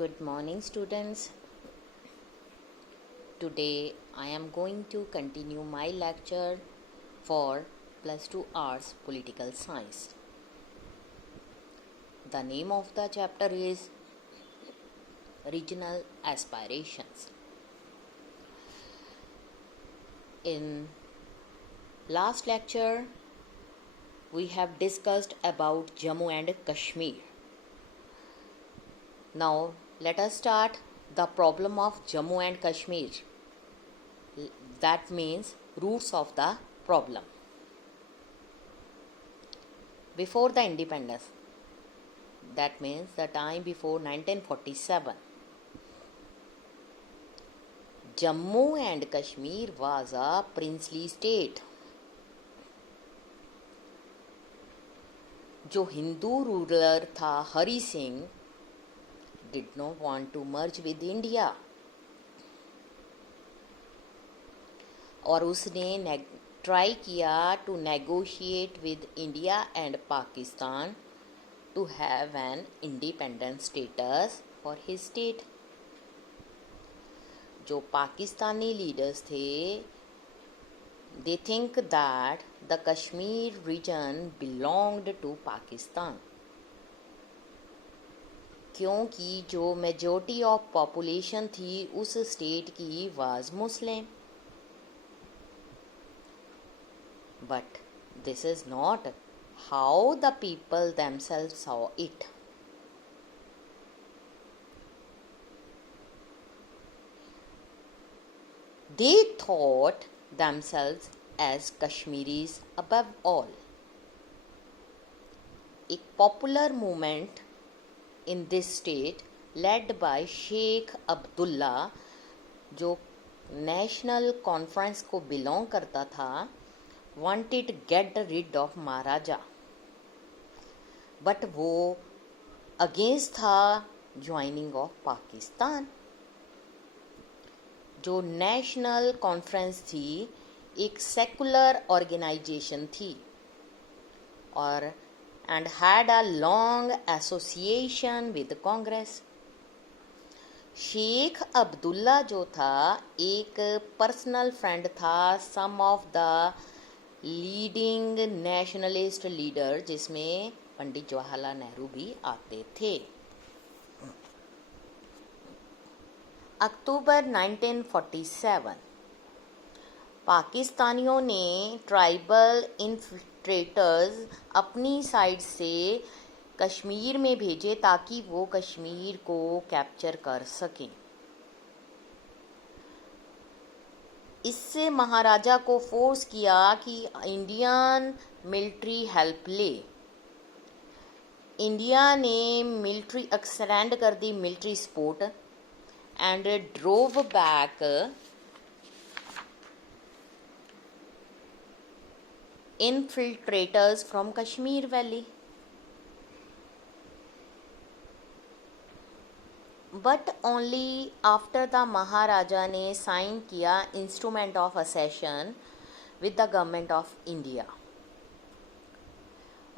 Good morning, students. Today I am going to continue my lecture for plus 2 Arts Political Science. The name of the chapter is Regional Aspirations. In last lecture, we have discussed about Jammu and Kashmir. Now, let us start the problem of Jammu and Kashmir. That means roots of the problem. Before the independence, that means the time before 1947, Jammu and Kashmir was a princely state. जो Hindu ruler था Hari Singh did not want to merge with India और उसने try किया to negotiate with India and Pakistan to have an independent status for his state. जो Pakistani leaders थे they think that the Kashmir region belonged to Pakistan क्योंकि जो majority of population थी उस state की was Muslim. But this is not how the people themselves saw it. They thought themselves as Kashmiris above all. A popular movement in this state led by Sheikh Abdullah जो National conference को belong करता था wanted get rid of Maharaja but वो against था joining of Pakistan. जो National conference थी एक secular organisation थी और and had a long association with Congress. Sheikh Abdullah जो था एक पर्सनल फ्रेंड था some of the leading nationalist leader जिसमें पंडित जवाहरलाल नेहरू भी आते थे. अक्टूबर 1947 पाकिस्तानियों ने ट्राइबल इन्फिल्ट्रेटर्स अपनी साइड से कश्मीर में भेजे ताकि वो कश्मीर को कैप्चर कर सकें. इससे महाराजा को फोर्स किया कि इंडियन मिलिट्री हेल्प ले. इंडिया ने मिलिट्री एक्सटेंड कर दी military support and drove back infiltrators from Kashmir Valley. But only after the Maharaja ने साइन किया instrument of accession with the government of India.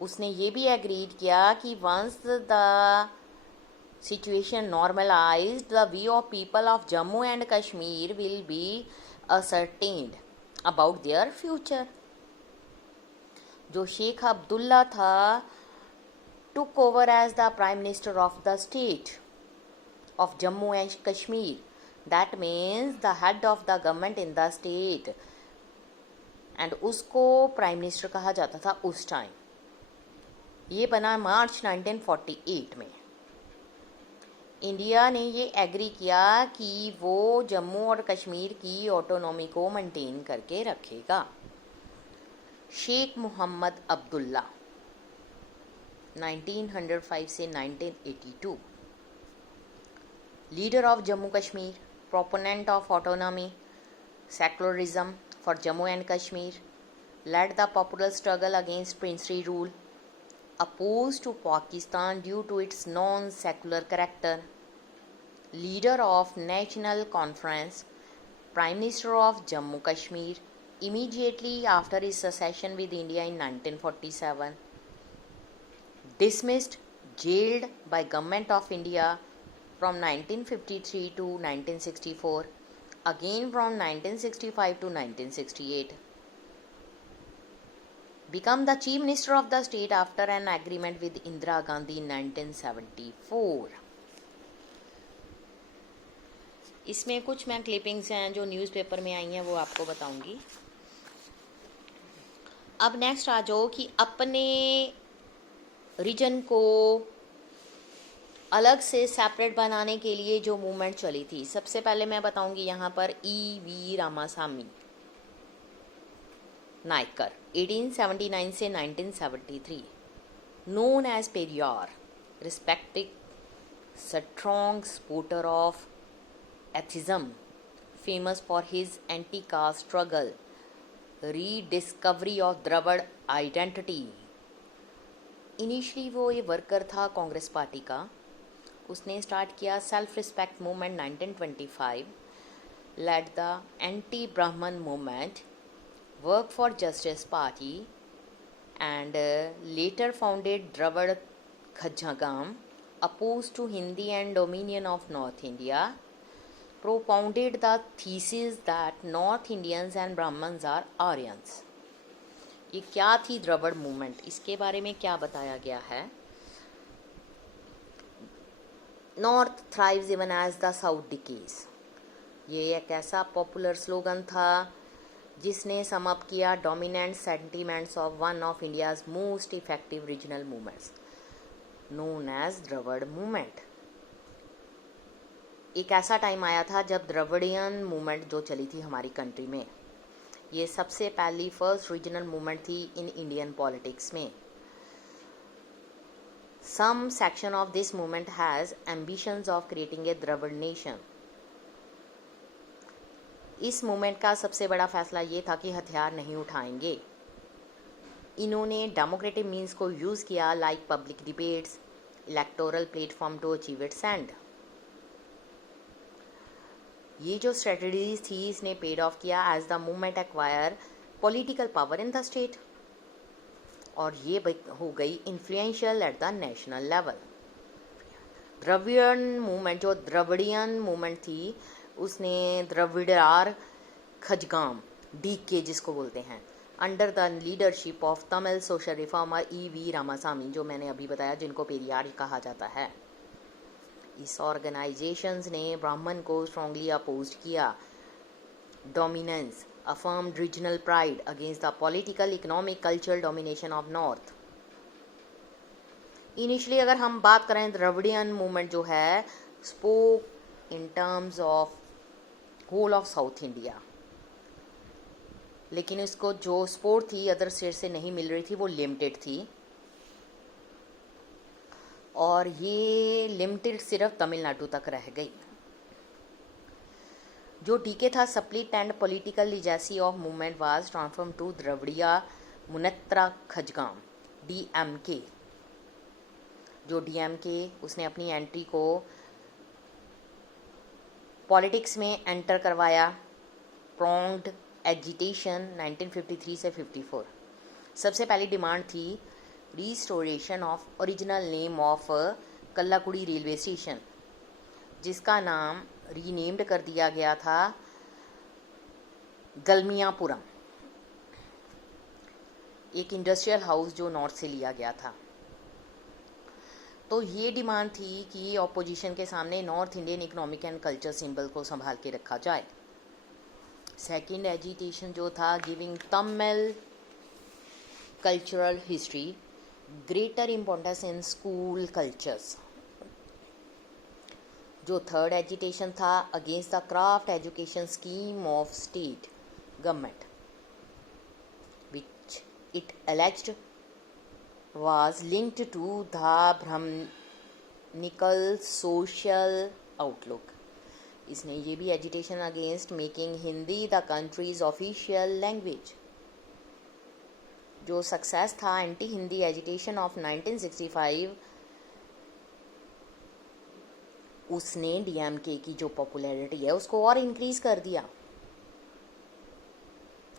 उसने ये भी एग्रीड किया कि once the situation normalized the view of people of Jammu and Kashmir will be ascertained about their future. जो शेख अब्दुल्ला था took over as the prime minister of the state of Jammu and Kashmir. That means the head of the government in the state. And उसको prime minister कहा जाता था उस time. ये बना मार्च 1948 में. इंडिया ने ये एग्री किया कि वो जम्मू और कश्मीर की ऑटोनॉमी को मेंटेन करके रखेगा. शेख मोहम्मद अब्दुल्ला 1905 से 1982 leader of Jammu Kashmir, proponent of autonomy, secularism for Jammu and Kashmir, led the popular struggle against princely rule, opposed to Pakistan due to its non-secular character, leader of National Conference, Prime Minister of Jammu Kashmir, immediately after his secession with India in 1947, dismissed, jailed by Government of India from 1953 to 1964, again from 1965 to 1968. Become the Chief Minister of the state after an agreement with Indira Gandhi in 1974. इसमें कुछ मैं clippings हैं जो newspaper में आई हैं वो आपको बताऊंगी. अब नेक्स्ट आ जाओ कि अपने रीजन को अलग से सेपरेट बनाने के लिए जो मूवमेंट चली थी. सबसे पहले मैं बताऊंगी यहाँ पर E.V. रामासामी नायकर 1879 से 1973, known as Periyar, respected strong supporter of atheism, famous for his anti-caste struggle, rediscovery of Dravid identity. Initially वो ये वर्कर था कांग्रेस पार्टी का. उसने स्टार्ट किया self respect movement 1925, led the anti Brahmin movement, work for justice party, and later founded Dravid Khajagam, opposed to Hindi and dominion of North India, propounded the thesis that North Indians and Brahmins are Aryans. ये क्या थी Dravid movement, इसके बारे में क्या बताया गया है. North thrives even as the south decays, ये एक ऐसा पॉपुलर स्लोगन था जिसने सम अप किया dominant sentiments of one of India's most effective regional movements known as Dravid movement. एक ऐसा टाइम आया था जब द्रविडियन मूवमेंट जो चली थी हमारी कंट्री में, ये सबसे पहली फर्स्ट रीजनल मूवमेंट थी इन इंडियन पॉलिटिक्स में. Some section of this movement has ambitions of creating a Dravida nation. इस मूवमेंट का सबसे बड़ा फैसला ये था कि हथियार नहीं उठाएंगे. इन्होंने डेमोक्रेटिक मीन्स को यूज़ किया like public debates, electoral platform to achieve its end. ये जो स्ट्रेटजीज थी इसने पेड ऑफ किया as the movement acquire political power in the state, और ये हो गई influential at the national level. Dravidian movement जो द्रविडियन मूवमेंट थी उसने द्रविड़ार खजगाम DK जिसको बोलते हैं, under the leadership of Tamil social reformer E.V. Ramasamy, जो मैंने अभी बताया जिनको पेरियार कहा जाता है. इस ऑर्गेनाइजेशंस ने ब्राह्मण को स्ट्रांगली अपोज किया. Dominance, affirmed regional pride against the political, economic, cultural domination of north. Initially अगर हम बात करें द्रविडियन मूवमेंट जो है spoke in terms of whole of south India, लेकिन इसको जो सपोर्ट थी अदर स्टेट से नहीं मिल रही थी वो लिमिटेड थी, और ये लिमिटेड सिर्फ तमिलनाडु तक रह गई. जो DK था split and political legacy of movement was transform to Dravida Munnetra Kazhagam DMK. जो DMK उसने अपनी एंट्री को पॉलिटिक्स में एंटर करवाया. प्रोंग्ड एजिटेशन 1953 से 54. सबसे पहली डिमांड थी restoration of original name of Kallakudi railway station, जिसका नाम रीनेम्ड कर दिया गया था गलमियापुरम, एक इंडस्ट्रियल हाउस जो नॉर्थ से लिया गया था. तो ये डिमांड थी कि ऑपोजिशन के सामने north Indian economic and culture symbol को संभाल के रखा जाए. सेकंड एजिटेशन जो था giving Tamil cultural history greater importance in school cultures. जो थर्ड एजिटेशन था against the craft education scheme of state government which it alleged was linked to the Brahminical social outlook. इसने ये भी agitation against making Hindi the countries official language. जो success था anti Hindi agitation of 1965, उसने DMK की जो popularity है उसको और इंक्रीज कर दिया.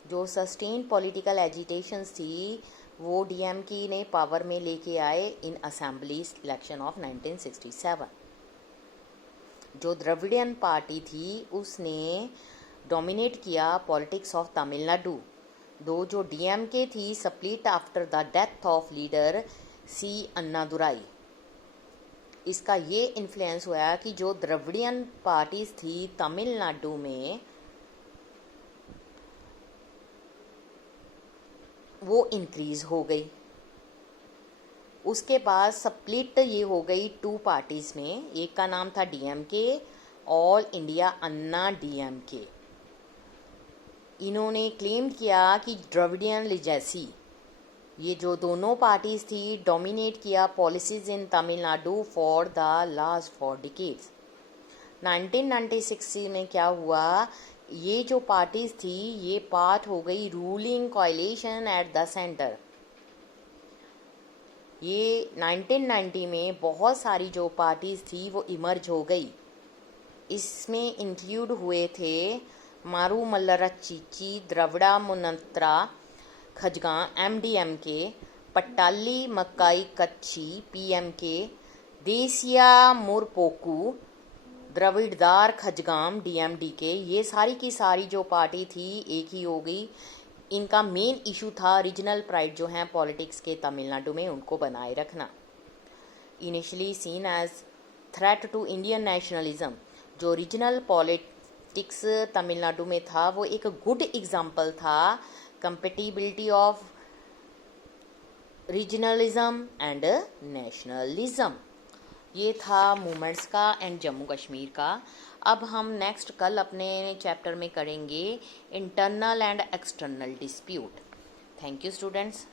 जो सस्टेन पॉलिटिकल एजिटेशंस थी वो DMK ने पावर में लेके आए इन असेंबली इलेक्शन ऑफ 1967. जो द्रविडियन पार्टी थी उसने डोमिनेट किया पॉलिटिक्स ऑफ तमिलनाडु, दो जो डीएमके थी split after the death of leader C Annadurai. इसका ये इन्फ्लुएंस हुआ कि जो द्रविडियन पार्टीज थी तमिलनाडु में वो इंक्रीज हो गई। उसके बाद स्प्लिट ये हो गई टू पार्टीज में, एक का नाम था डीएमके, ऑल इंडिया अन्ना डीएमके। इन्होंने क्लेम किया कि द्रविडियन लीजेसी, ये जो दोनों पार्टीज थी, डोमिनेट किया policies in Tamil Nadu for the last 4 decades. 1996 में क्या हुआ, ये जो पार्टीज थी ये पार्ट हो गई रूलिंग कोalition एट द सेंटर। ये 1990 में बहुत सारी जो पार्टीज थी वो इमर्ज हो गई। इसमें इंक्लूड हुए थे मारू मल्लरा चीची, द्रविड़ा मुन्नत्रा खजगां एमडीएमके, पट्टाली मक्काई कच्ची पीएमके, देसिया मुरपोकू द्रविड़दार खजगाम डीएमडीके। ये सारी की सारी जो पार्टी थी एक ही हो गई। इनका मेन इशू था रीजनल प्राइड जो हैं पॉलिटिक्स के तमिलनाडु में उनको बनाए रखना। Initially seen as threat to Indian nationalism, जो रीजनल पॉलिटिक्स तमिलनाडु में था वो एक गुड एग्जाम्पल था compatibility of regionalism and nationalism. ये था मूवमेंट्स का एंड जम्मू कश्मीर का। अब हम नेक्स्ट कल अपने चैप्टर में करेंगे internal and external dispute. Thank you students.